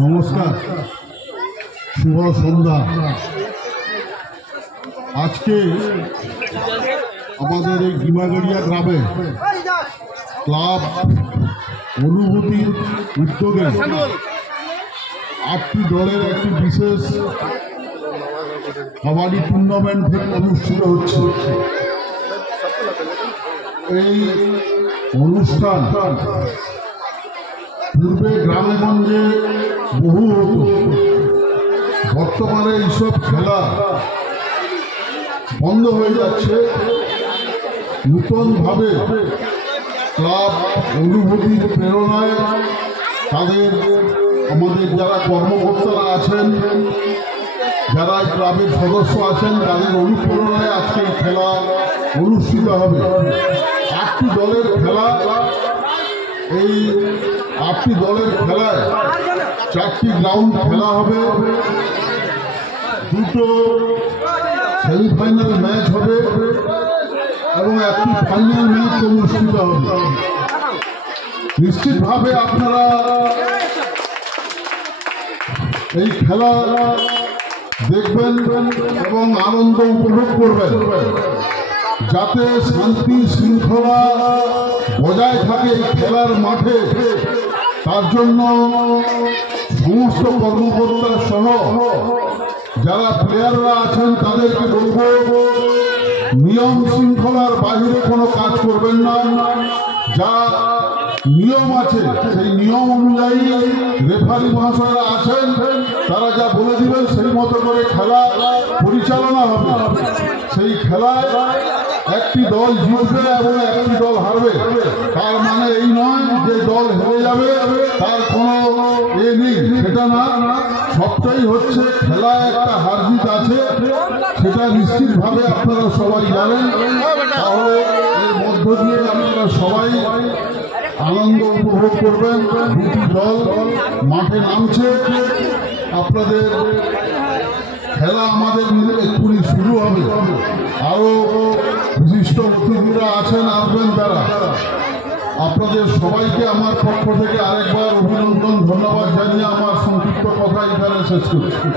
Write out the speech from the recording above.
নমস্কার, শুভ সন্ধ্যা। আজকে আমাদের এই ডিমাগড়িয়া গ্রামে ক্লাব অনুভূতির উদ্যোগে 8টি দলের একটি বিশেষ কাবাডি টুর্নামেন্ট অনুষ্ঠিত হচ্ছে। এই অনুষ্ঠান পূর্বে গ্রামগঞ্জে বহু হতো, বর্তমানে এইসব খেলা বন্ধ হয়ে যাচ্ছে। নূতনভাবে ক্লাব অনুভূতির প্রেরণায় আমাদের যারা কর্মকর্তারা আছেন, যারা ক্লাবের সদস্য আছেন, তাদের অনুপ্রেরণায় আজকে খেলা অনুষ্ঠিত হবে। 8টি দলের খেলা। এই 8টি দলের খেলায় 4টি গ্রাউন্ড খেলা হবে, 2টো সেমিফাইনাল ম্যাচ হবে এবং একটি ফাইনাল ম্যাচ অনুষ্ঠিত হবে। নিশ্চিতভাবে আপনারা এই খেলা দেখবেন এবং আনন্দ উপভোগ করবেন, যাতে শান্তি শৃঙ্খলা বজায় থাকে এই খেলার মাঠে। তার জন্য সমস্ত কর্মকর্তা সহ যারা প্লেয়াররা আছেন তাদেরকে বলবো, নিয়ম শৃঙ্খলার বাইরে কোনো কাজ করবেন না। যা নিয়ম আছে সেই নিয়ম অনুযায়ী রেফারি মহাশয়রা আছেন, তারা যা বলে দিবেন সেই মতো করে খেলা পরিচালনা হবে। সেই খেলায় একটি দল জিতবে এবং একটি দল হারবে, তার মানে এই নয় যে দল হেরে যাবে, তার কোনো নেই, সেটা না। সবটাই হচ্ছে খেলায় একটা হার জিত আছে, সেটা নিশ্চিতভাবে আপনারা সবাই জানেন। তাহলে এর মধ্য দিয়ে আপনারা সবাই আনন্দ উপভোগ করবেন। 2টি দল মাঠে নামছে। আপনাদের খেলা আমাদের এক্ষুনি শুরু হবে। আরও বিশিষ্ট অতিথিরা আছেন, আসবেন তারা। আপনাদের সবাইকে আমার পক্ষ থেকে আরেকবার অভিনন্দন, ধন্যবাদ জানিয়ে আমার সংক্ষিপ্ত কথা এখানে শেষ করছি।